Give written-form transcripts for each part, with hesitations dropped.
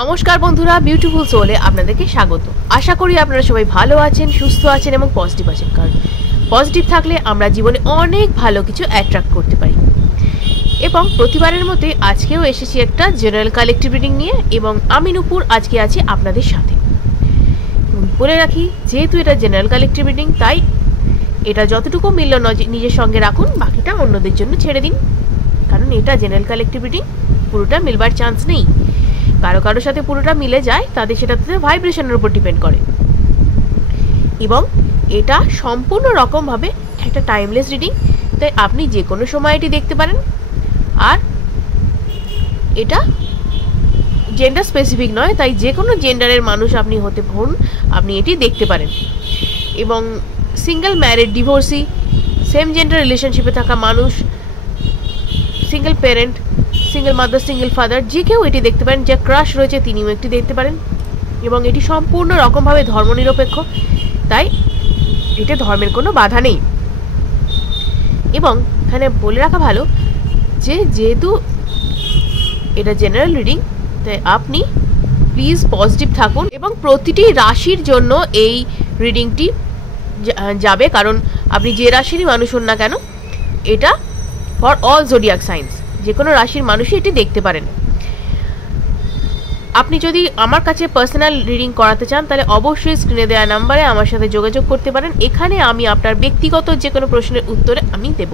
নমস্কার বন্ধুরা, বিউটিফুল সোলে আপনাদেরকে স্বাগত। আশা করি আপনারা সবাই ভালো আছেন, সুস্থ আছেন এবং পজিটিভ আছেন। কারণ পজিটিভ থাকলে আমরা জীবনে অনেক ভালো কিছু অ্যাট্রাক্ট করতে পারি। এবং প্রতিবারের মতোই আজকেও এসেছি একটা জেনারেল কালেকটিভ রিডিং নিয়ে, এবং আমি নূপুর আজকে আছি আপনাদের সাথে। বলে রাখি, যেহেতু এটা জেনারেল কালেকটিভ রিডিং, তাই এটা যতটুকু মিলল নিজের সঙ্গে রাখুন, বাকিটা অন্যদের জন্য ছেড়ে দিন। কারণ এটা জেনারেল কালেকটিভ রিডিং, পুরোটা মিলবার চান্স নেই। কারো কারোর সাথে পুরোটা মিলে যায়, তাদের সেটা তাদের ভাইব্রেশনের উপর ডিপেন্ড করে। এবং এটা সম্পূর্ণ রকমভাবে একটা টাইমলেস রিডিং, তাই আপনি যে কোনো সময় এটি দেখতে পারেন। আর এটা জেন্ডার স্পেসিফিক নয়, তাই যে কোনো জেন্ডারের মানুষ আপনি হতে হন, আপনি এটি দেখতে পারেন। এবং single, married, divorcee, same gender রিলেশনশিপে থাকা মানুষ, single parent, single mother, single father, যে কেউ এটি দেখতে পারেন। যে ক্রাশ রয়েছে তিনিও একটি দেখতে পারেন। এবং এটি সম্পূর্ণ রকমভাবে ধর্মনিরপেক্ষ, তাই এতে ধর্মের কোনো বাধা নেই। এবং এখানে বলে রাখা ভালো যে যেহেতু এটা জেনারেল রিডিং, তাই আপনি প্লিজ পজিটিভ থাকুন। এবং প্রতিটি রাশির জন্য এই রিডিংটি যাবে, কারণ আপনি যে রাশিরই মানুষ হন না কেন, এটা ফর অল জোডিয়াক সাইন্স, যে কোনো রাশির মানুষই এটি দেখতে পারেন। আপনি যদি আমার কাছে পার্সোনাল রিডিং করাতে চান, তাহলে অবশ্যই স্ক্রিনে দেওয়া নাম্বারে আমার সাথে যোগাযোগ করতে পারেন। এখানে আমি আপনার ব্যক্তিগত যে কোনো প্রশ্নের উত্তরে আমি দেব।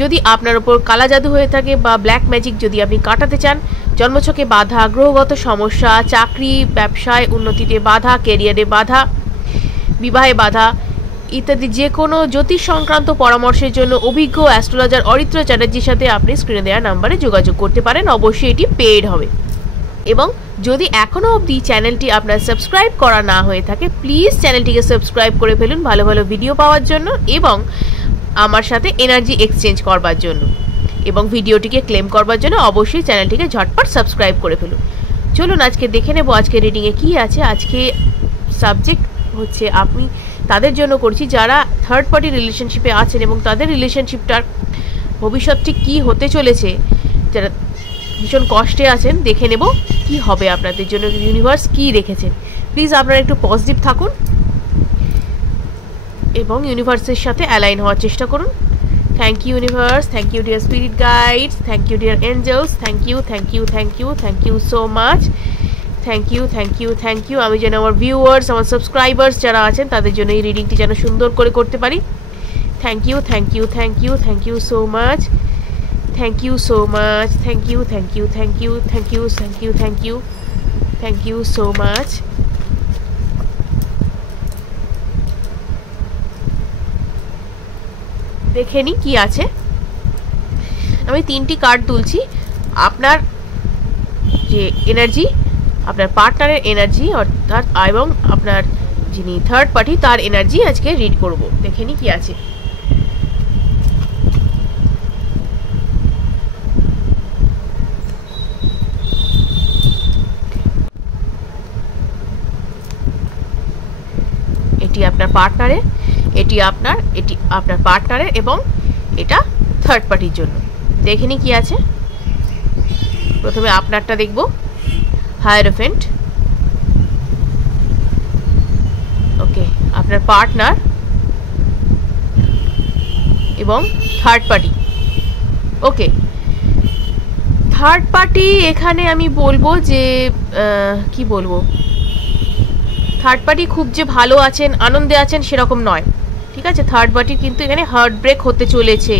যদি আপনার ওপর কালা জাদু হয়ে থাকে বা ব্ল্যাক ম্যাজিক যদি আপনি কাটাতে চান, জন্মছকে বাধা, গ্রহগত সমস্যা, চাকরি ব্যবসায় উন্নতিতে বাধা, ক্যারিয়ারে বাধা, বিবাহে বাধা ইত্যাদি যে কোনো জ্যোতিষ সংক্রান্ত পরামর্শের জন্য অভিজ্ঞ অ্যাস্ট্রোলজার অরিত্র চ্যাটার্জির সাথে আপনি স্ক্রিনে দেওয়া নাম্বারে যোগাযোগ করতে পারেন। অবশ্যই এটি পেইড হবে। এবং যদি এখনও অবধি চ্যানেলটি আপনার সাবস্ক্রাইব করা না হয়ে থাকে, প্লিজ চ্যানেলটিকে সাবস্ক্রাইব করে ফেলুন ভালো ভালো ভিডিও পাওয়ার জন্য এবং আমার সাথে এনার্জি এক্সচেঞ্জ করবার জন্য, এবং ভিডিওটিকে ক্লেম করবার জন্য অবশ্যই চ্যানেলটিকে ঝটপট সাবস্ক্রাইব করে ফেলুন। চলুন আজকে দেখে নেব আজকে রিডিংয়ে কী আছে। আজকে সাবজেক্ট হচ্ছে আমি তাদের জন্য করছি যারা থার্ড পার্টি রিলেশনশিপে আছেন এবং তাদের রিলেশনশিপটার ভবিষ্যৎটি কী হতে চলেছে, যারা ভীষণ কষ্টে আছেন। দেখে নেব কি হবে আপনাদের জন্য, ইউনিভার্স কি রেখেছেন। প্লিজ আপনারা একটু পজিটিভ থাকুন এবং ইউনিভার্সের সাথে অ্যালাইন হওয়ার চেষ্টা করুন। Thank you universe, thank you dear spirit guides, thank you dear Angeles, thank you, thank you, thank you, thank you so much, thank you, thank you, thank you. আমি যেন আমার ভিউয়ার্স, আমার সাবস্ক্রাইবার্স যারা আছেন তাদের জন্য এই রিডিংটি যেন সুন্দর করে করতে পারি। Thank you, thank you, thank you, thank you so much, thank you so much, thank you, thank you, thank you, thank you, thank you, thank you, thank you so much. দেখে নি কি আছে। আমি 3টি কার্ড তুলছি। আপনার যে energy, আপনার পার্টনারের এনার্জি অর্থাৎ, এবং আপনার যিনি থার্ড পার্টি তার এনার্জি আজকে রিড করব। দেখে নি কি আছে। এটি আপনার পার্টনারের, এটি আপনার পার্টনারের, এবং এটা থার্ড পার্টির জন্য। দেখে নি কি আছে। প্রথমে আপনারটা দেখব, হায়ারোফেন্ট। ওকে, আপনার পার্টনার এবং থার্ড পার্টি। ওকে, থার্ড পার্টি এখানে আমি বলবো যে কি বলবো, থার্ড পার্টি খুব যে ভালো আছেন, আনন্দে আছেন সেরকম নয়। ঠিক আছে, থার্ড পার্টির কিন্তু এখানে হার্ট ব্রেক হতে চলেছে।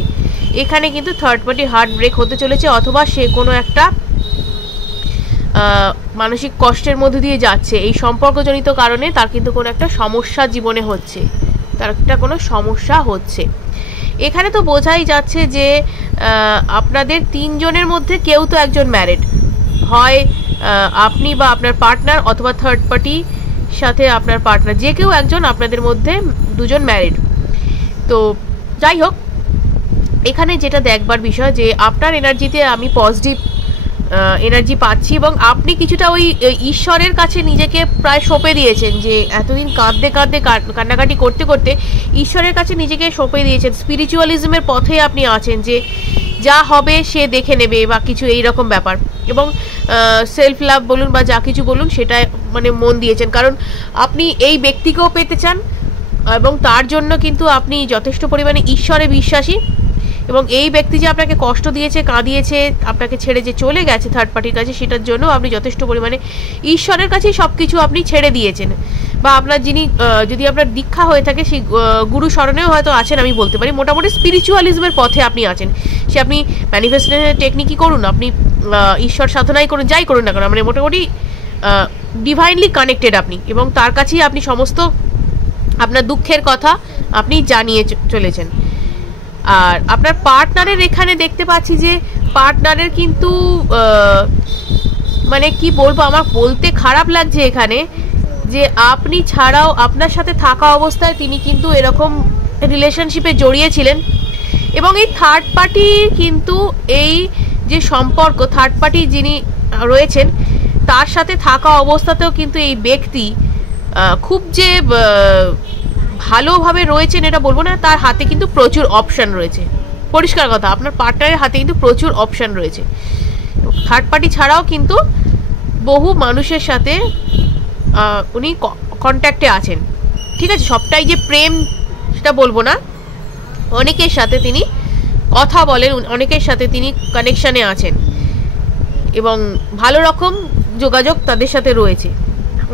এখানে কিন্তু থার্ড পার্টি হার্ট ব্রেক হতে চলেছে, অথবা সে কোনো একটা মানসিক কষ্টের মধ্যে দিয়ে যাচ্ছে। এই সম্পর্কজনিত কারণে তার কিন্তু কোনো একটা সমস্যা জীবনে হচ্ছে, তার একটা কোনো সমস্যা হচ্ছে। এখানে তো বোঝাই যাচ্ছে যে আপনাদের 3 জনের মধ্যে কেউ তো একজন ম্যারিড, হয় আপনি বা আপনার পার্টনার, অথবা থার্ড পার্টি সাথে আপনার পার্টনার, যে কেউ একজন আপনাদের মধ্যে 2 জন ম্যারিড। তো যাই হোক, এখানে যেটা দেখবার বিষয় যে আপনার এনার্জিতে আমি পজিটিভ এনার্জি পাচ্ছি, এবং আপনি কিছুটা ওই ঈশ্বরের কাছে নিজেকে প্রায় সঁপে দিয়েছেন, যে এতদিন কাঁদতে কাঁদতে কান্নাকাটি করতে করতে ঈশ্বরের কাছে নিজেকে সঁপে দিয়েছেন। স্পিরিচুয়ালিজমের পথে আপনি আছেন, যে যা হবে সে দেখে নেবে বা কিছু এই রকম ব্যাপার, এবং সেলফ লাভ বলুন বা যা কিছু বলুন সেটা মানে মন দিয়েছেন, কারণ আপনি এই ব্যক্তিকেও পেতে চান, এবং তার জন্য কিন্তু আপনি যথেষ্ট পরিমাণে ঈশ্বরে বিশ্বাসী, এবং এই ব্যক্তি যে আপনাকে কষ্ট দিয়েছে, কাঁদিয়েছে, আপনাকে ছেড়ে যে চলে গেছে থার্ড পার্টির কাছে, সেটার জন্য আপনি যথেষ্ট পরিমাণে ঈশ্বরের কাছেই সব কিছু আপনি ছেড়ে দিয়েছেন, বা আপনার যিনি যদি আপনার দীক্ষা হয়ে থাকে সেই গুরু শরণেও হয়তো আছেন, আমি বলতে পারি মোটামুটি স্পিরিচুয়ালিজমের পথে আপনি আছেন। সে আপনি ম্যানিফেস্টেশনের টেকনিকই করুন, আপনি ঈশ্বর সাধনাই করুন, যাই করুন না কেন, মানে মোটামুটি ডিভাইনলি কানেক্টেড আপনি, এবং তার কাছেই আপনি সমস্ত আপনার দুঃখের কথা আপনি জানিয়ে চলেছেন। আর আপনার পার্টনারের এখানে দেখতে পাচ্ছি যে পার্টনারের কিন্তু মানে কি বলবো, আমার বলতে খারাপ লাগছে এখানে, যে আপনি ছাড়াও আপনার সাথে থাকা অবস্থায় তিনি কিন্তু এরকম রিলেশনশিপে জড়িয়েছিলেন, এবং এই থার্ড পার্টির কিন্তু এই যে সম্পর্ক, থার্ড পার্টি যিনি রয়েছেন তার সাথে থাকা অবস্থাতেও কিন্তু এই ব্যক্তি খুব যে ভালোভাবে রয়েছেন এটা বলবো না, তার হাতে কিন্তু প্রচুর অপশান রয়েছে। পরিষ্কার কথা, আপনার পার্টনারের হাতে কিন্তু প্রচুর অপশান রয়েছে। থার্ড পার্টি ছাড়াও কিন্তু বহু মানুষের সাথে উনি কন্ট্যাক্টে আছেন, ঠিক আছে? সবটাই যে প্রেম সেটা বলবো না, অনেকের সাথে তিনি কথা বলেন, অনেকের সাথে তিনি কানেকশানে আছেন, এবং ভালো রকম যোগাযোগ তাদের সাথে রয়েছে,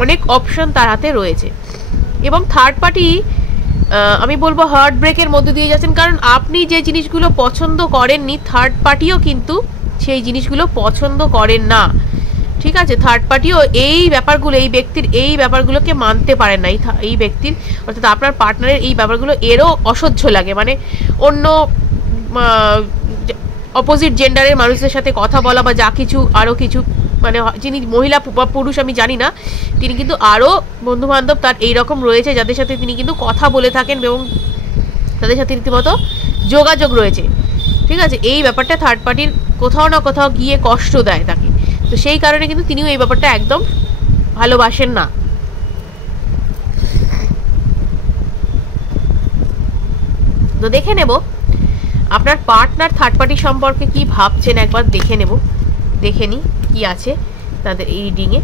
অনেক অপশন তার হাতে রয়েছে। এবং থার্ড পার্টি আমি বলবো হার্ট ব্রেকের মধ্যে দিয়ে যাচ্ছেন, কারণ আপনি যে জিনিসগুলো পছন্দ করেননি থার্ড পার্টিও কিন্তু সেই জিনিসগুলো পছন্দ করেন না, ঠিক আছে? থার্ড পার্টিও এই ব্যাপারগুলো, এই ব্যক্তির এই ব্যাপারগুলোকে মানতে পারেন না, এই ব্যক্তির অর্থাৎ আপনার পার্টনারের এই ব্যাপারগুলো এরও অসহ্য লাগে, মানে অন্য অপোজিট জেন্ডারের মানুষদের সাথে কথা বলা বা যা কিছু আরও কিছু, মানে যিনি মহিলা বা পুরুষ আমি জানি না, তিনি কিন্তু আরও বন্ধুবান্ধব তার এইরকম রয়েছে যাদের সাথে তিনি কিন্তু কথা বলে থাকেন, এবং তাদের সাথে রীতিমতো যোগাযোগ রয়েছে, ঠিক আছে? এই ব্যাপারটা থার্ড পার্টির কোথাও না কোথাও গিয়ে কষ্ট দেয় তাকে, তো সেই কারণে কিন্তু তিনিও এই ব্যাপারটা একদম ভালোবাসেন না। তো দেখে নেব আপনার পার্টনার থার্ড পার্টি সম্পর্কে কি ভাবছেন, একবার দেখে নিই কি আছে তাদের এই রিডিংয়ে।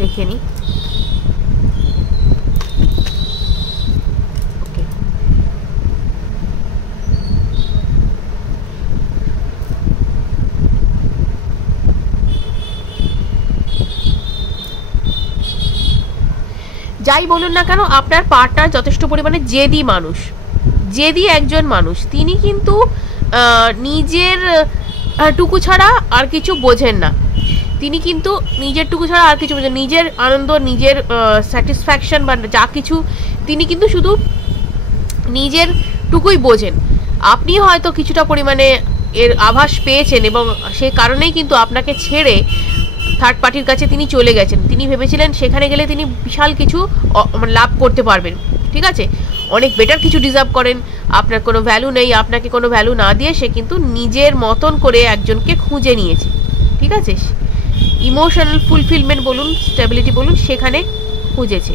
দেখে নিই। যাই বলুন না কেন, আপনার পার্টনার যথেষ্ট পরিমাণে জেদি একজন মানুষ। তিনি কিন্তু নিজের টুকু ছাড়া আর কিছু বোঝেন না, তিনি কিন্তু নিজের টুকু ছাড়া আর কিছু বোঝেন, নিজের আনন্দ, নিজের স্যাটিসফ্যাকশন বা যা কিছু, তিনি কিন্তু শুধু নিজের টুকুই বোঝেন। আপনি হয়তো কিছুটা পরিমাণে এর আভাস পেয়েছেন, এবং সেই কারণেই কিন্তু আপনাকে ছেড়ে থার্ড পার্টির কাছে তিনি চলে গেছেন। তিনি ভেবেছিলেন সেখানে গেলে তিনি বিশাল কিছু লাভ করতে পারবেন, ঠিক আছে? অনেক বেটার কিছু ডিজার্ভ করেন, আপনার কোনো ভ্যালু নেই, আপনাকে কোনো ভ্যালু না দিয়ে সে কিন্তু নিজের মতন করে একজনকে খুঁজে নিয়েছে, ঠিক আছে? ইমোশনাল ফুলফিলমেন্ট বলুন, স্টেবিলিটি বলুন, সেখানে খুঁজেছে।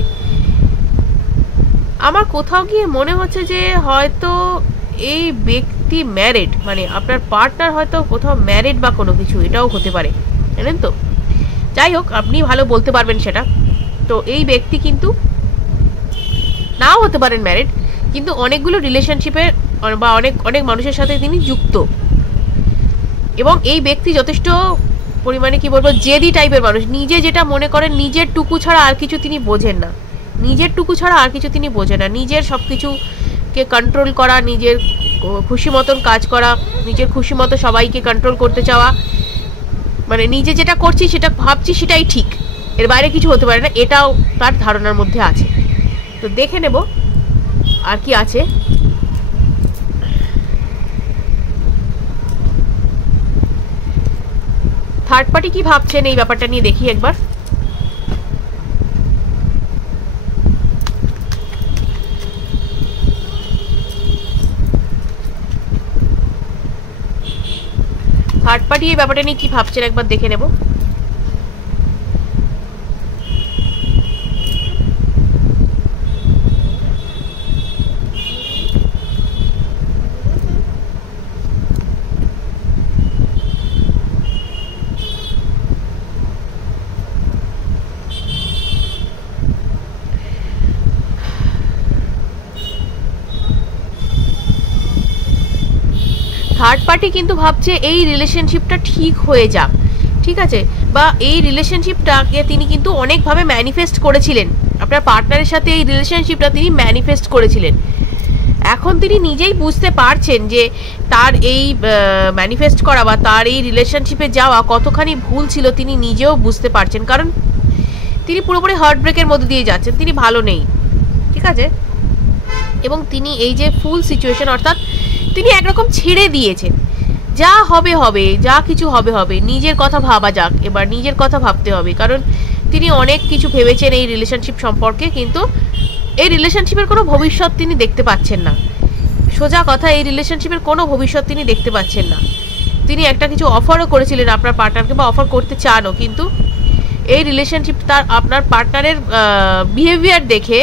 আমার কোথাও গিয়ে মনে হচ্ছে যে হয়তো এই ব্যক্তি ম্যারিড, মানে আপনার পার্টনার হয়তো কোথাও ম্যারিড বা কোনো কিছু, এটাও হতে পারে, জানেন তো? যাই হোক, আপনি ভালো বলতে পারবেন সেটা। তো এই ব্যক্তি কিন্তু নাও হতে পারেন ম্যারিড, কিন্তু অনেকগুলো রিলেশনশিপে বা অনেক মানুষের সাথে তিনি যুক্ত, এবং এই ব্যক্তি যথেষ্ট পরিমাণে কি বলবো জেদি টাইপের মানুষ। নিজে যেটা মনে করেন, নিজের টুকু ছাড়া আর কিছু তিনি বোঝেন না, নিজের সব কিছুকে কন্ট্রোল করা, নিজের খুশি মতন কাজ করা, নিজের খুশি মতো সবাইকে কন্ট্রোল করতে চাওয়া, মানে নিজে যেটা করছি সেটা ভাবছি সেটাই ঠিক, এর বাইরে কিছু হতে পারে না, এটাও তার ধারণার মধ্যে আছে। তো দেখে নেব আর কি আছে। থার্ড পার্টি কি ভাবছেন এই ব্যাপারটা নিয়ে দেখি একবার। থার্ড পার্টি এই ব্যাপারটা নিয়ে কি ভাবছেন একবার দেখে নেব। থার্ড পার্টি কিন্তু ভাবছে এই রিলেশনশিপটা ঠিক হয়ে যাক, ঠিক আছে, বা এই রিলেশনশিপটাকে তিনি কিন্তু অনেকভাবে ম্যানিফেস্ট করেছিলেন, আপনার পার্টনারের সাথে এই রিলেশনশিপটা তিনি ম্যানিফেস্ট করেছিলেন। এখন তিনি নিজেই বুঝতে পারছেন যে তার এই ম্যানিফেস্ট করা বা তার এই রিলেশনশিপে যাওয়া কতখানি ভুল ছিল, তিনি নিজেও বুঝতে পারছেন, কারণ তিনি পুরোপুরি হার্ট ব্রেকের মধ্যে দিয়ে যাচ্ছেন, তিনি ভালো নেই, ঠিক আছে। এবং তিনি এই যে ফুল সিচুয়েশন, অর্থাৎ তিনি একরকম ছেড়ে দিয়েছেন, যা হবে হবে, যা কিছু হবে হবে, নিজের কথা ভাবা যাক, এবার নিজের কথা ভাবতে হবে, কারণ তিনি অনেক কিছু ভেবেছেন এই রিলেশনশিপ সম্পর্কে, কিন্তু এই রিলেশনশিপের কোনো ভবিষ্যৎ তিনি দেখতে পাচ্ছেন না। সোজা কথা, এই রিলেশনশিপের কোনো ভবিষ্যৎ তিনি দেখতে পাচ্ছেন না। তিনি একটা কিছু অফারও করেছিলেন আপনার পার্টনারকে, বা অফার করতে চানও, কিন্তু এই রিলেশনশিপ তার আপনার পার্টনারের বিহেভিয়ার দেখে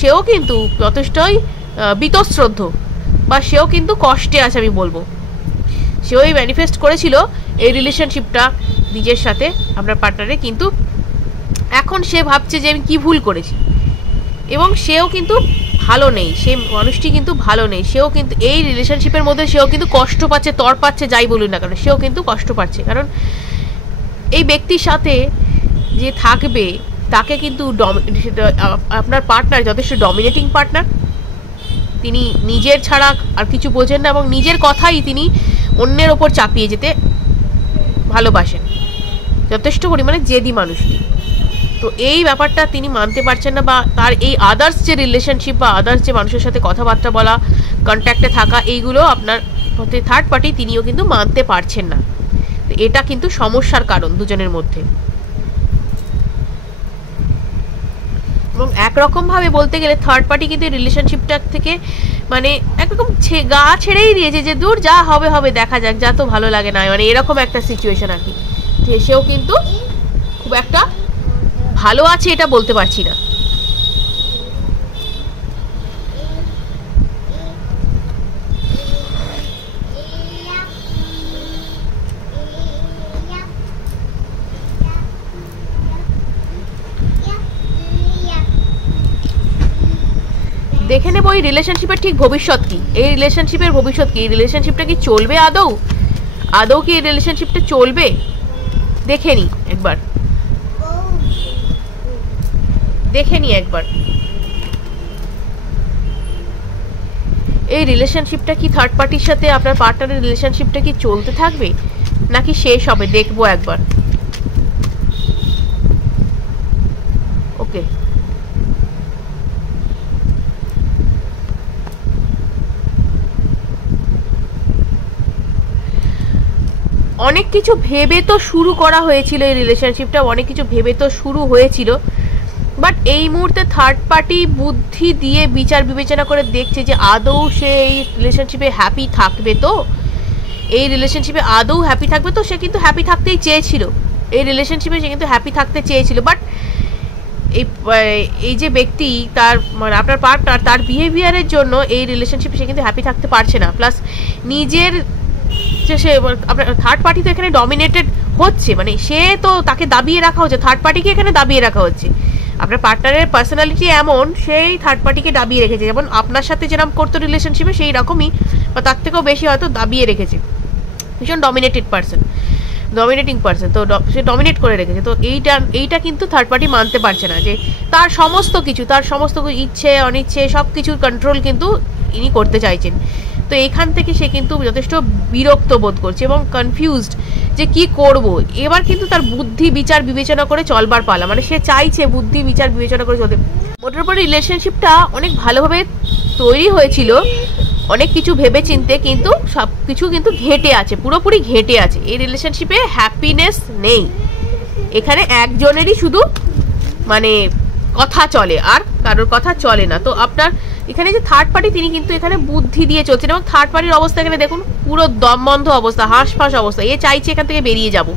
সেও কিন্তু যথেষ্টই বীতশ্রদ্ধ, বা সেও কিন্তু কষ্টে আছে, আমি বলবো। সেও এই ম্যানিফেস্ট করেছিল এই রিলেশনশিপটা নিজের সাথে আপনার পার্টনারে, কিন্তু এখন সে ভাবছে যে আমি কি ভুল করেছি, এবং সেও কিন্তু ভালো নেই, সেই মানুষটি কিন্তু ভালো নেই, সেও কিন্তু এই রিলেশনশিপের মধ্যে সেও কিন্তু কষ্ট পাচ্ছে, তর পাচ্ছে, যাই বলুন না কেন, সেও কিন্তু কষ্ট পাচ্ছে, কারণ এই ব্যক্তির সাথে যে থাকবে তাকে কিন্তু আপনার পার্টনার যথেষ্ট ডমিনেটিং পার্টনার, তিনি নিজের ছাড়া আর কিছু বোঝেন না, এবং নিজের কথাই তিনি অন্যের ওপর চাপিয়ে যেতে ভালোবাসেন, যথেষ্ট পরিমাণে জেদি মানুষটি। তো এই ব্যাপারটা তিনি মানতে পারছেন না, বা তার এই আদার্স যে রিলেশনশিপ বা আদার্স যে মানুষের সাথে কথাবার্তা বলা, কন্ট্যাক্টে থাকা, এইগুলো আপনার থার্ড পার্টি তিনিও কিন্তু মানতে পারছেন না। তো এটা কিন্তু সমস্যার কারণ দুজনের মধ্যে। এবং একরকমভাবে বলতে গেলে থার্ড পার্টি কিন্তু রিলেশনশিপটা থেকে মানে একরকম গা ছেড়েই দিয়েছে, যে দূর যা হবে হবে, দেখা যাক, যা তো ভালো লাগে না, মানে এরকম একটা সিচুয়েশন আর কি। সেও কিন্তু খুব একটা ভালো আছে এটা বলতে পারছি না। দেখে নেব এই রিলেশনশিপের ঠিক ভবিষ্যৎ কি, এই রিলেশনশিপের ভবিষ্যৎ কি, এই রিলেশনশিপটা কি চলবে আদৌ কি এই রিলেশনশিপটা চলবে, দেখে নি একবার, এই রিলেশনশিপটা কি থার্ড পার্টির সাথে আপনার পার্টনারের রিলেশনশিপটা কি চলতে থাকবে নাকি শেষ হবে, দেখবো একবার। ওকে, অনেক কিছু ভেবে তো শুরু করা হয়েছিল এই রিলেশনশিপটা, অনেক কিছু ভেবে তো শুরু হয়েছিল, বাট এই মুহূর্তে থার্ড পার্টি বুদ্ধি দিয়ে বিচার বিবেচনা করে দেখছে যে আদৌ সে এই রিলেশনশিপে হ্যাপি থাকবে, তো এই রিলেশনশিপে আদৌ হ্যাপি থাকবে, তো সে কিন্তু হ্যাপি থাকতেই চেয়েছিল, এই রিলেশনশিপে সে কিন্তু হ্যাপি থাকতে চেয়েছিল, বাট এই যে ব্যক্তি তার মানে আপনার পার্টনার, তার বিহেভিয়ারের জন্য এই রিলেশনশিপে সে কিন্তু হ্যাপি থাকতে পারছে না, প্লাস নিজের যে সে আপনার থার্ড পার্টি তো এখানে ডমিনেটেড হচ্ছে, মানে সে তো তাকে দাবিয়ে রাখা হচ্ছে, থার্ড পার্টিকে এখানে দাবিয়ে রাখা হচ্ছে, আপনার পার্টনারের পার্সোনালিটি এমন, সেই থার্ড পার্টিকে দাবিয়ে রেখেছে, যেমন আপনার সাথে যেরকম করতো রিলেশনশিপে সেই রকমই বা তার থেকেও বেশি হয়তো দাবিয়ে রেখেছে, ভীষণ ডমিনেটিং পার্সন, তো সে ডমিনেট করে রেখেছে। তো এইটা কিন্তু থার্ড পার্টি মানতে পারছে না, যে তার সমস্ত কিছু ইচ্ছে অনিচ্ছে সব কিছুর কন্ট্রোল কিন্তু ইনি করতে চাইছেন। তো এইখান থেকে সে কিন্তু যথেষ্ট বিরক্ত বোধ করছে এবং কনফিউজড যে কি করব। এবার কিন্তু তার বুদ্ধি বিচার বিবেচনা করে চলবার পালা, মানে সে চাইছে বুদ্ধি বিচার বিবেচনা করে চলতে। ওটার উপর রিলেশনশিপটা অনেক ভালোভাবে তৈরি হয়েছিল, অনেক কিছু ভেবে চিনতে, কিন্তু সব কিছু কিন্তু ঘেটে আছে, পুরোপুরি ঘেটে আছে। এই রিলেশনশিপে হ্যাপিনেস নেই, এখানে একজনেরই শুধু মানে কথা চলে, আর কারোর কথা চলে না। তো আপনার এখানে যে থার্ড পার্টি তিনি কিন্তু এখানে বুদ্ধি দিয়ে চলছেন, এবং থার্ড পার্টির অবস্থা এখানে দেখুন পুরো দমবন্ধ অবস্থা, হাঁসফাঁস অবস্থা। এ চাইছে এখান থেকে বেরিয়ে যাব,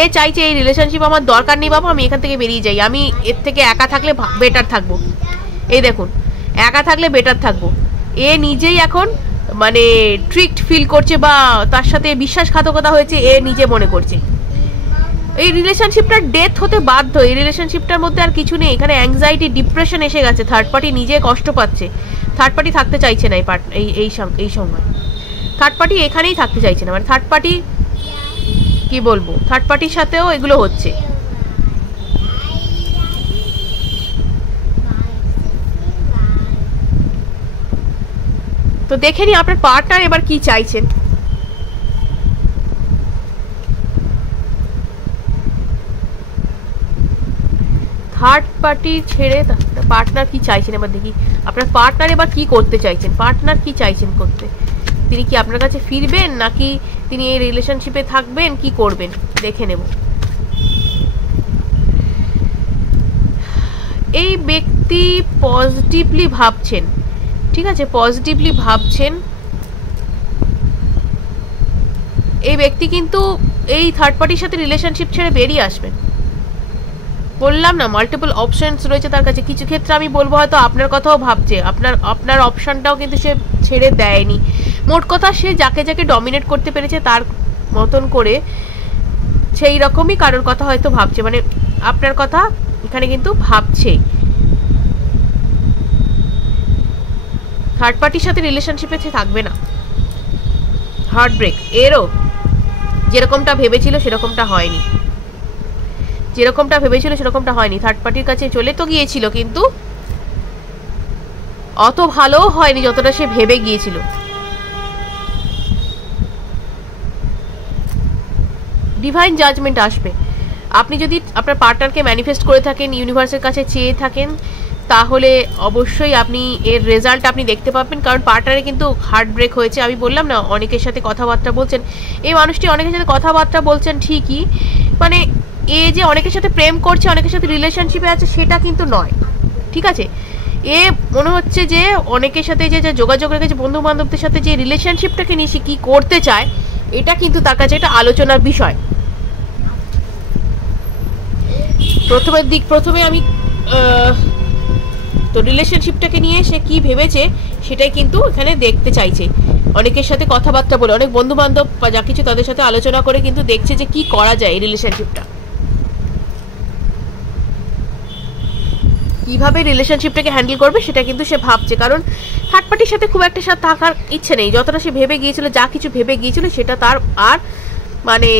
এ চাইছে এই রিলেশনশিপ আমার দরকার নেই বাবা, আমি এখান থেকে বেরিয়ে যাই, আমি এর থেকে একা থাকলে বেটার থাকবো। এই দেখুন, একা থাকলে বেটার থাকবো। এ নিজেই এখন মানে ট্রিকড ফিল করছে, বা তার সাথে বিশ্বাসঘাতকতা হয়েছে এ নিজে মনে করছে। এই রিলেশনশিপটা ডেথ হতে বাধ্য, এই রিলেশনশিপটার মধ্যে আর কিছু নেই। এখানে অ্যাংজাইটি, ডিপ্রেশন এসে গেছে, থার্ড পার্টি নিজে কষ্ট পাচ্ছে, থার্ড পার্টি থাকতে চাইছে না এই সময়। থার্ড পার্টি এখানেই থাকতে চাইছে না, মানে থার্ড পার্টি কি বলবো, থার্ড পার্টির সাথেও এগুলো হচ্ছে। তো দেখে নি আপনার পার্টনার এবার কি চাইছেন। থার্ড পার্টি ছেড়ে পার্টনার কি চাইছেন, এবার দেখি আপনার পার্টনার এবার কি করতে চাইছেন। পার্টনার কি চাইছেন করতে, তিনি কি আপনার কাছে ফিরবেন, নাকি তিনি এই রিলেশনশিপে থাকবেন, কি করবেন দেখে নেব। এই ব্যক্তি পজিটিভলি ভাবছেন, ঠিক আছে, পজিটিভলি ভাবছেন। এই ব্যক্তি কিন্তু এই থার্ড পার্টির সাথে রিলেশনশিপ ছেড়ে বেরিয়ে আসবেন। বললাম না, মাল্টিপল অপশনস রয়েছে তার কাছে। কিছু ক্ষেত্রে আমি বলবো হয়তো আপনার কথাও ভাবছে, আপনার অপশনটাও কিন্তু সে ছেড়ে দেয়নি। মোট কথা সে যাকে যাকে ডমিনেট করতে পেরেছে তার মতন করে সেই রকমই কারোর কথা হয়তো ভাবছে, মানে আপনার কথা এখানে কিন্তু ভাবছে। থার্ড পার্টির সাথে রিলেশনশিপে সে থাকবে না। হার্ট ব্রেক, এরও যেরকমটা ভেবেছিল সেরকমটা হয়নি, যেরকমটা ভেবেছিল সেরকমটা হয়নি। থার্ড পার্টির কাছে চলে তো গিয়েছিল, কিন্তু অত ভালো হয়নি যতটা সে ভেবে গিয়েছিল। ডিভাইন জাজমেন্ট আসবে। আপনি যদি আপনার পার্টনারকে ম্যানিফেস্ট করে থাকেন, ইউনিভার্সের কাছে চেয়ে থাকেন, তাহলে অবশ্যই আপনি এর রেজাল্ট আপনি দেখতে পাবেন। কারণ পার্টনারে কিন্তু হার্ট ব্রেক হয়েছে। আমি বললাম না, অনেকের সাথে কথাবার্তা বলছেন, এই মানুষটি অনেকের সাথে কথাবার্তা বলছেন ঠিকই, মানে এ যে অনেকের সাথে প্রেম করছে, অনেকের সাথে রিলেশনশিপে আছে সেটা কিন্তু নয়, ঠিক আছে। এ মনে হচ্ছে যে অনেকের সাথে যে যোগাযোগ রেখেছে, বন্ধু বান্ধবদের সাথে যে রিলেশনশিপটাকে নিয়ে সে কি করতে চায়, এটা কিন্তু তার কাছে একটা আলোচনার বিষয়। প্রথমে আমি তো রিলেশনশিপটাকে নিয়ে সে কি ভেবেছে সেটাই কিন্তু এখানে দেখতে চাইছে। অনেকের সাথে কথাবার্তা বলে, অনেক বন্ধু বান্ধব বা যা কিছু তাদের সাথে আলোচনা করে কিন্তু দেখছে যে কি করা যায় এই রিলেশনশিপটা, কিভাবে রিলেশনশিপটাকে হ্যান্ডেল করবে সেটা কিন্তু সে ভাবছে। কারণ থার্ড পার্টির সাথে খুব একটা সাথে থাকার ইচ্ছে নেই। যতটা সে ভেবে গিয়েছিল, যা কিছু ভেবে গিয়েছিল সেটা তার আর মানে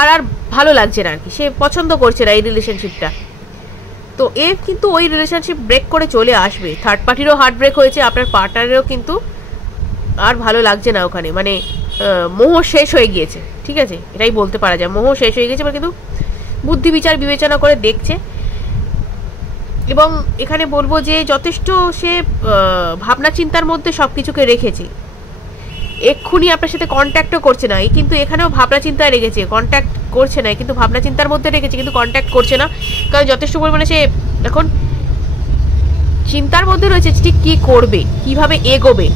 আর ভালো লাগছে না আর কি, সে পছন্দ করছে না এই রিলেশনশিপটা। তো এ কিন্তু ওই রিলেশনশিপ ব্রেক করে চলে আসবে। থার্ড পার্টিরও হার্ট ব্রেক হয়েছে, আপনার পার্টনারেরও কিন্তু আর ভালো লাগছে না ওখানে, মানে মোহ শেষ হয়ে গিয়েছে, ঠিক আছে, এটাই বলতে পারা যায়। মোহ শেষ হয়ে গেছে, কিন্তু বুদ্ধি বিচার বিবেচনা করে দেখছে। এবং এখানে বলবো যে যথেষ্ট সে ভাবনা চিন্তার মধ্যে সব কিছুকে রেখেছে। এক্ষুনি আপনার সাথে কন্ট্যাক্টও করছে না, কিন্তু এখানেও ভাবনা চিন্তায় রেখেছে, কন্ট্যাক্ট করছে না, কিন্তু ভাবনা চিন্তার মধ্যে রেখেছে, কিন্তু কন্ট্যাক্ট করছে না। কারণ যথেষ্ট পরিমাণে সে এখন চিন্তার মধ্যে রয়েছে ঠিক কী করবে, কিভাবে এগোবে,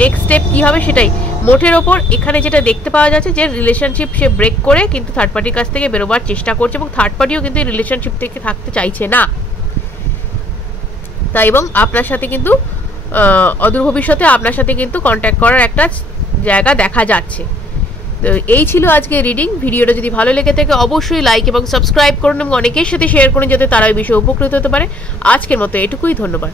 নেক্সট স্টেপ কী হবে সেটাই। মোটের ওপর এখানে যেটা দেখতে পাওয়া যাচ্ছে যে রিলেশনশিপ সে ব্রেক করে কিন্তু থার্ড পার্টির কাছ থেকে বেরোবার চেষ্টা করছে, এবং থার্ড পার্টিও কিন্তু এই রিলেশনশিপ থেকে থাকতে চাইছে না। তাই এবং আপনার সাথে কিন্তু অদূর ভবিষ্যতে আপনার সাথে কিন্তু কন্ট্যাক্ট করার একটা জায়গা দেখা যাচ্ছে। তো এই ছিল আজকে রিডিং। ভিডিওটা যদি ভালো লেগে থাকে অবশ্যই লাইক এবং সাবস্ক্রাইব করুন, এবং অনেকের সাথে শেয়ার করুন যাতে তারা এই বিষয়ে উপকৃত হতে পারে। আজকের মতো এটুকুই, ধন্যবাদ।